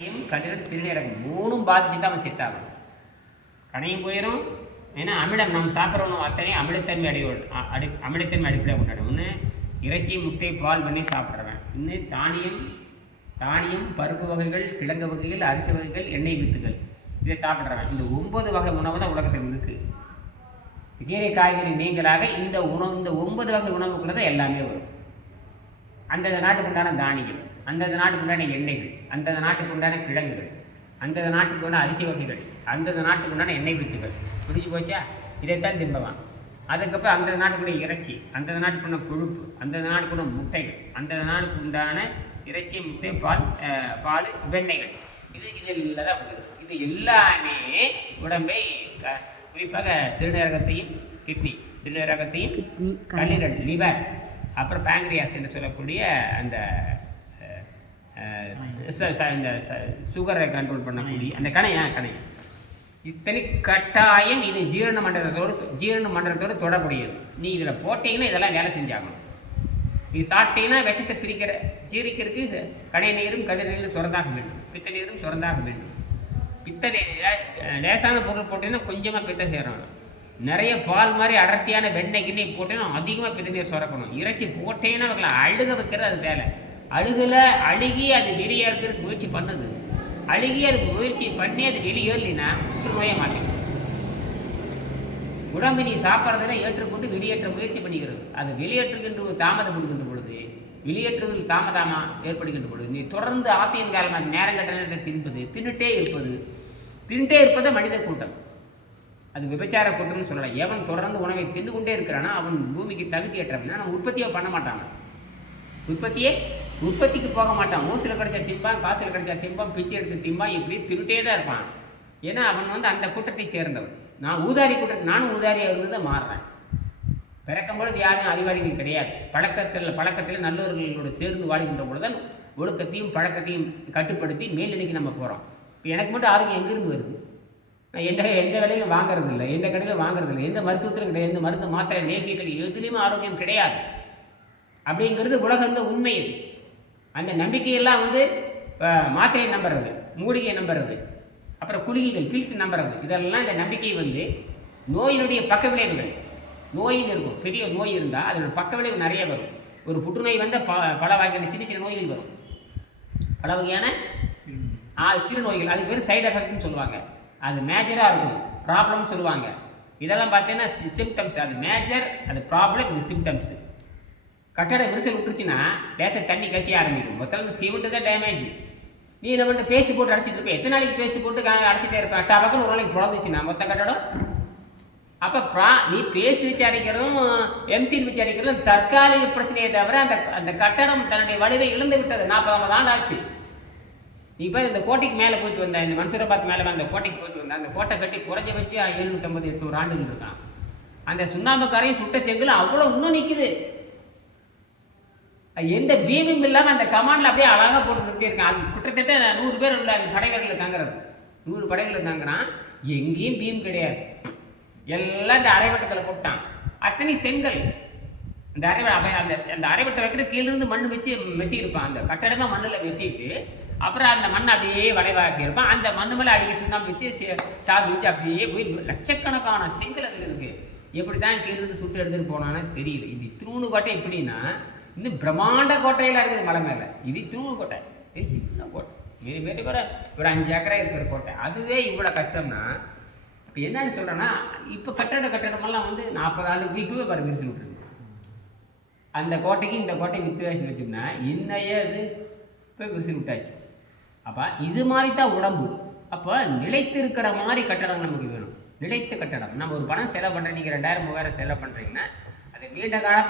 கல்லீரல் சிறுநீரகம் மூணும் பாதிச்சு தான் அவன் செத்தாகும் கணையும் போயிடும் ஏன்னா அமிலம் நம்ம சாப்பிட்ற உணவு அத்தனையும் அமிலத்தன்மை அடி அடி அமிலத்தன்மை அடிப்படையாக கொண்டாடும். ஒன்று இறைச்சி முட்டை பால் பண்ணி சாப்பிட்றவன். இன்னும் தானியம் தானியம் பருப்பு வகைகள் கிழங்கு வகைகள் அரிசி வகைகள் எண்ணெய் வித்துகள் இதை சாப்பிட்றவன். இந்த ஒன்பது வகை உணவு தான் உலகத்தில் இருக்குது கீரை காய்கறி நீங்களாக இந்த உணவு இந்த ஒன்பது வகை உணவுக்குள்ளே தான் எல்லாமே வரும். அந்தந்த நாட்டுக்கு உண்டான தானியம். அந்தந்த நாட்டுக்கு உண்டான எண்ணெய்கள் அந்தந்த நாட்டுக்கு உண்டான கிழங்குகள் அந்தந்த நாட்டுக்கு உண்டான அரிசி வகைகள் அந்தந்த நாட்டுக்கு உண்டான எண்ணெய் வித்துகள். புரிஞ்சு போச்சா? இதைத்தான் திம்பவான் அதுக்கப்புறம் அந்தந்த நாட்டுக்குள்ள இறைச்சி அந்தந்த நாட்டுக்கு உண்டான கொழுப்பு அந்தந்த நாட்டுக்கு உண்டான முட்டைகள் அந்தந்த நாட்டுக்கு உண்டான இறைச்சி முட்டை பால் பால் வெண்ணெய்கள். இது இதில் தான் வந்துடும் இது எல்லாமே உடம்பை குறிப்பாக சிறுநீரகத்தையும் கிட்னி சிறுநீரகத்தையும் கல்லீரல் லிவர் அப்புறம் பேங்க்ரியாஸ் என்று சொல்லக்கூடிய அந்த இந்த சுகரை கண்ட்ரோல் பண்ணக்கூடிய அந்த கணையா கணை இத்தனை கட்டாயம் இது ஜீரண மண்டலத்தோடு ஜீரண மண்டலத்தோடு தொடர்புடையது. நீ இதில் போட்டீங்கன்னா இதெல்லாம் வேலை செஞ்சாகணும். நீ சாப்பிட்டீங்கன்னா விஷத்தை பிரிக்கிற ஜீரிக்கிறதுக்கு கடை நீரும் கடை நீரும் சுரந்தாக வேண்டும். பித்த நீரும் சுரந்தாக வேண்டும். பித்த லே- லேசான பொருள் போட்டீங்கன்னா கொஞ்சமாக பித்தம் சேரணும். நிறைய பால் மாதிரி அடர்த்தியான வெண்ணெய் கிண்ணெய் போட்டீங்கன்னா அதிகமாக பித்த நீர் சுரக்கணும். இறைச்சி போட்டீங்கன்னா அவங்களை அழுக வைக்கிறது அது வேலை. அழுகல அழுகி அது வெளியேறதுக்கு முயற்சி பண்ணுது. அழுகி அதுக்கு முயற்சி பண்ணி அது வெளியேறலினா நோய மாட்டேங்குது உடம்பு நீ சாப்பிட்றதுல ஏற்றுக்கொண்டு வெளியேற்ற முயற்சி பண்ணுகிறது அது வெளியேற்றுகின்ற தாமதம் கொடுக்கின்ற பொழுது வெளியேற்றுவதில் தாமதமாக ஏற்படுகின்ற பொழுது நீ தொடர்ந்து ஆசையின் காரணமாக நேரம் கட்ட நேரத்தை தின்பது தின்னுட்டே இருப்பது தின்னுட்டே இருப்பது மனித கூட்டம். அது விபச்சார கூட்டம்னு சொல்லலாம். எவன் தொடர்ந்து உணவை தின்னு கொண்டே இருக்கிறானா அவன் பூமிக்கு தகுதியற்றவன் அப்படின்னா உற்பத்தியை பண்ண மாட்டான் உற்பத்தியே உற்பத்திக்கு போக மாட்டான். ஊசில் கிடைச்சா திம்பான் காசில் கிடைச்சா திம்பான் பிச்சை எடுத்து திம்பான் இப்படி திருட்டே தான் இருப்பான். ஏன்னா அவன் வந்து அந்த கூட்டத்தை சேர்ந்தவன். நான் ஊதாரி கூட்டத்தை நானும் ஊதாரியாக இருந்து மாறுறேன். பிறக்கும் பொழுது யாரும் அறிவாளிகள் கிடையாது. பழக்கத்தில் பழக்கத்தில் நல்லவர்களோடு சேர்ந்து வாழ்கின்ற பொழுது ஒழுக்கத்தையும் பழக்கத்தையும் கட்டுப்படுத்தி மேல்நிலைக்கு நம்ம போகிறோம் இப்போ எனக்கு மட்டும் ஆரோக்கியம் எங்கேருந்து வருது? நான் எந்த எந்த வேலையிலும் வாங்குறது இல்லை எந்த கடையிலும் வாங்குறது இல்லை எந்த மருத்துவத்திலும் கிடையாது எந்த மருந்து மாத்திரை லேகியத்தில் எதுலேயுமே ஆரோக்கியம் கிடையாது. அப்படிங்கிறது உலகந்த உண்மை அந்த நம்பிக்கையெல்லாம் வந்து மாத்திரையை நம்புறது மூலிகையை நம்புறது அப்புறம் குளிகைகள் பில்ஸ் நம்புறது இதெல்லாம் இந்த நம்பிக்கை வந்து நோயினுடைய பக்க விளைவுகள். நோயின் இருக்கும். பெரிய நோய் இருந்தால் அதோட பக்க விளைவு நிறைய வரும். ஒரு புற்றுநோய் வந்தால் ப பல வகையான சின்ன சின்ன நோய்கள் வரும். பல வகையான சிறு நோய்கள். அது பேர் சைடு எஃபெக்ட்னு சொல்லுவாங்க. அது மேஜராக இருக்கும். ப்ராப்ளம்னு சொல்லுவாங்க. இதெல்லாம் பார்த்தீங்கன்னா சிம்டம்ஸ் அது மேஜர் அது ப்ராப்ளம் இது சிம்டம்ஸு கட்டடம் விரிசல் விட்டுருச்சுன்னா லேச தண்ணி கசிய ஆரம்பிக்கும். மொத்தம் சிமெண்ட்டு தான் டேமேஜ் நீ என்ன பண்ணிட்டு? பேஸ்ட் போட்டு அடைச்சிட்டு இருப்ப. எத்தனை நாளைக்கு பேஸ்ட் போட்டு க- அடைச்சிட்டே இருப்பேன் பக்கம் ஒரு நாளைக்கு பிறந்துச்சுன்னா மொத்த கட்டடம்? அப்போ ப்ரா நீ பேஸ்ட் வச்சு அரைக்கிறதும் எம்சில் வச்சு அடைக்கிறதும் தற்காலிக பிரச்சனையை தவிர அந்த அந்த கட்டடம் தன்னுடைய வலுவை இழந்து விட்டது. நாற்பது ஐம்பது ஆண்டு ஆச்சு நீ இப்போ இந்த கோட்டைக்கு மேலே போயிட்டு வந்த இந்த மன்சூராபாத் மேலே அந்த கோட்டைக்கு போயிட்டு வந்த அந்த கோட்டை கட்டி குறைஞ்ச வச்சு எழுநூற்றம்பது எட்நூறு ஆண்டுகள் இருக்கான் அந்த சுண்ணாம்புக்காரையும் சுட்ட செங்கலும் அவ்வளோ இன்னும் நிற்குது எந்த பீமும் இல்லாமல் அந்த கமாண்டில் அப்படியே அழகாக போட்டு நிறுத்தியிருக்கான். அது கிட்டத்தட்ட நூறு பேர் உள்ள அந்த படைகளில் தங்குறது. நூறு படைகளில் தங்குறான். எங்கேயும் பீம் கிடையாது. எல்லாம் இந்த அரைவட்டத்தில் போட்டான். அத்தனை செங்கல். அந்த அரை அந்த அந்த அரைவட்டை வைக்கிற கீழிருந்து மண் வச்சு மெத்தியிருப்பான். அந்த கட்டடமே மண்ணில் மெத்திட்டு அப்புறம் அந்த மண்ணை அப்படியே வளைவாக்கியிருப்பான் அந்த மண்ணு மேலே அடிக்க சுண்ணாம்பு வச்சு சாப்பி வச்சு அப்படியே போய் லட்சக்கணக்கான செங்கல் அதில் இருக்குது எப்படி தான் கீழிருந்து சுட்டு எடுத்துகிட்டு போனான்னு தெரியல. இது இத்தினூணு கோட்டை எப்படின்னா இன்னும் பிரம்மாண்ட கோட்டையெல்லாம் இருக்குது மலை மேலே. இது இத்தினூணு கோட்டை. இது சின்ன கோட்டை. மீறி மீறி கூட ஒரு அஞ்சு ஏக்கரா இருக்கிற கோட்டை. அதுவே இவ்வளோ கஷ்டம்னா இப்போ என்னன்னு சொல்கிறேன்னா இப்போ கட்டட கட்டடமெல்லாம் வந்து நாற்பது ஆண்டுக்கு இப்போவே பாரு விரிசல் விட்டுருக்கு. அந்த கோட்டைக்கு இந்த கோட்டைக்கு வித்தியாசம் வச்சோம்னா இன்னையே அது இப்போ விரிசல் விட்டாச்சு. அப்போ இது மாதிரி தான் உடம்பு. அப்போ நிலைத்து இருக்கிற மாதிரி கட்டடம் நமக்கு வேணும். நிலைத்த கட்டடம். நம்ம ஒரு பணம் செலவு பண்ணுறேன் நீங்கள் ரெண்டாயிரம் மூவாயிரம் செலவு பண்ணுறீங்கன்னா அது நீண்ட காலம்